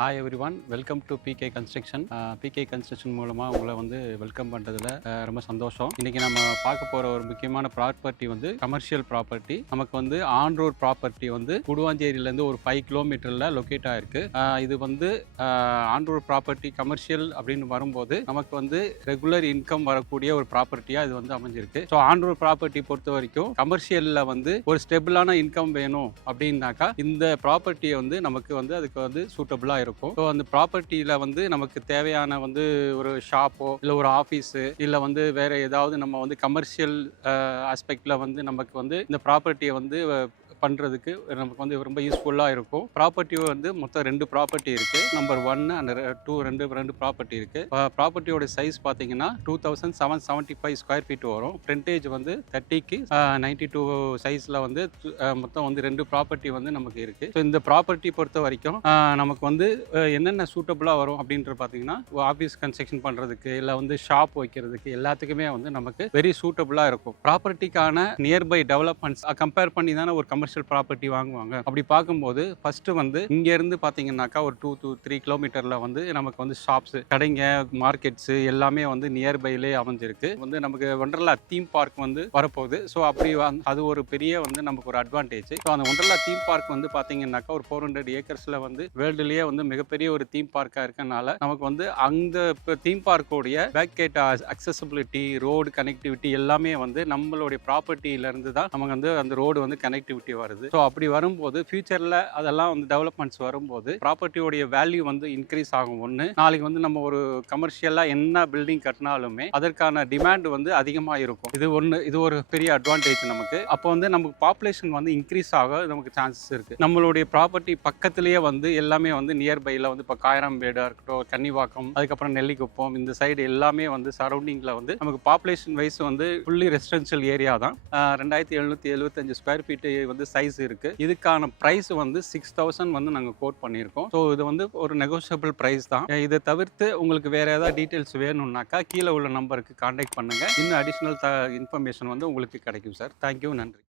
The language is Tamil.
Hi everyone, welcome to PK construction. PK construction மூலமாக உங்களை வெல்கம் பண்ணுறதுல ரொம்ப சந்தோஷம். இன்றைக்கி நம்ம பார்க்க போகிற ஒரு முக்கியமான ப்ராப்பர்ட்டி கமர்ஷியல் ப்ராப்பர்ட்டி. நமக்கு ஆன் ரோட் ப்ராப்பர்ட்டி குடுவாஞ்சேரியிலேருந்து ஒரு 5 கிலோமீட்டரில் லொக்கேட் ஆகிருக்கு. இது ஆன் ரோட் ப்ராப்பர்ட்டி கமர்ஷியல் அப்படின்னு வரும்போது நமக்கு ரெகுலர் இன்கம் வரக்கூடிய ஒரு ப்ராப்பர்ட்டியாக இது அமைஞ்சிருக்கு. ஸோ ஆன் ரோட் ப்ராப்பர்ட்டி பொறுத்த வரைக்கும் கமர்ஷியலில் ஒரு ஸ்டெபிளான இன்கம் வேணும் அப்படின்னாக்கா இந்த ப்ராப்பர்ட்டியை நமக்கு அதுக்கு சூட்டபிளாக இருக்கும். ஸோ அந்த ப்ராப்பர்ட்டியில் நமக்கு தேவையான ஒரு ஷாப்போ இல்லை ஒரு ஆஃபீஸு இல்லை வேற ஏதாவது நம்ம கமர்ஷியல் ஆஸ்பெக்டில் நமக்கு இந்த ப்ராப்பர்ட்டியை பண்ணுறதுக்கு நமக்கு ரொம்ப யூஸ்ஃபுல்லாக இருக்கும். ப்ராப்பர்ட்டி மொத்தம் 2 ப்ராப்பர்ட்டி இருக்குது. நம்பர் 1 அண்ட் 2 ரெண்டு ப்ராப்பர்ட்டி இருக்குது. ப்ராப்பர்ட்டியோட சைஸ் பார்த்தீங்கன்னா 2775 ஸ்கொயர் ஃபீட் வரும். ஃப்ரண்டேஜ் 30க்கு 92 சைஸில் மொத்தம் 2 ப்ராப்பர்ட்டி நமக்கு இருக்குது. ஸோ இந்த ப்ராப்பர்ட்டி பொறுத்த வரைக்கும் நமக்கு என்னென்ன சூட்டபுளாக வரும் அப்படின்றது பார்த்தீங்கன்னா ஆஃபீஸ் கன்ஸ்ட்ரக்ஷன் பண்ணுறதுக்கு இல்லை ஷாப் வைக்கிறதுக்கு எல்லாத்துக்குமே நமக்கு வெரி சூட்டபுளாக இருக்கும். ப்ராப்பர்ட்டிக்கான நியர்பை டெவலப்மெண்ட்ஸ் கம்பேர் பண்ணி தானே ஒரு கமர்ஷியல் ப்ராப்பர்ட்டி வாங்குவாங்க. அப்படி பார்க்கும்போது ஃபர்ஸ்ட் இங்கேருந்து பார்த்தீங்கன்னாக்கா ஒரு 2 to 3 கிலோமீட்டரில் நமக்கு ஷாப்ஸ், கடைங்க, மார்க்கெட்ஸு எல்லாமே நியர்பைலே அமைஞ்சிருக்கு. நமக்கு ஒண்டர்லா தீம் பார்க் வரப்போகுது. ஸோ அப்படி அது ஒரு பெரிய நமக்கு ஒரு அட்வான்டேஜ். ஸோ அந்த ஒண்டர்லா தீம் பார்க் பார்த்தீங்கன்னாக்கா ஒரு 400 ஏக்கர்ஸில் வேர்ல்டுலேயே மிகப்பெரிய ஒரு தீம் பார்க்காக இருக்கனால நமக்கு அந்த தீம் பார்க்கோடைய back gate accessibility, road connectivity எல்லாமே நம்மளுடைய ப்ராப்பர்ட்டியிலேருந்து தான் நமக்கு அந்த ரோடு கனெக்டிவிட்டி வருது. ஸோ அப்படி வரும்போது ஃபியூச்சரில் அதெல்லாம் வரும்போது ப்ராப்பர்ட்டியோடைய வேல்யூ இன்க்ரீஸ் ஆகும். ஒன்று, நாளைக்கு நம்ம ஒரு கமர்ஷியலாக என்ன பில்டிங் கட்டினாலுமே அதற்கான டிமாண்ட் அதிகமாக இருக்கும். இது ஒரு பெரிய அட்வான்டேஜ் நமக்கு. அப்போ நமக்கு பாப்புலேஷன் இன்க்ரீஸ் ஆக நமக்கு சான்சஸ் இருக்குது. நம்மளுடைய ப்ராப்பர்ட்டி பக்கத்துலேயே எல்லாமே நியர்பையில் இப்போ காயராம்பேடாக இருக்கட்டும், கன்னிவாக்கம், அதுக்கப்புறம் நெல்லிக்குப்பம், இந்த சைடு எல்லாமே சரௌண்டிங்கில் நமக்கு population wise fully residential area தான். 2775 ஸ்கொயர் ஃபீட்டு சைஸ் இருக்குது. இதுக்கான ப்ரைஸ் 6000 நாங்கள் கோட் பண்ணியிருக்கோம். ஸோ இது ஒரு நெகோஷியபிள் ப்ரைஸ் தான். இதை தவிர்த்து உங்களுக்கு வேறு ஏதாவது டீட்டெயில்ஸ் வேணும்னாக்கா கீழே உள்ள நம்பருக்கு கான்டாக்ட் பண்ணுங்கள். இன்னும் அடிஷ்னல் இன்ஃபர்மேஷன் உங்களுக்கு கிடைக்கும் சார். தேங்க்யூ, நன்றி.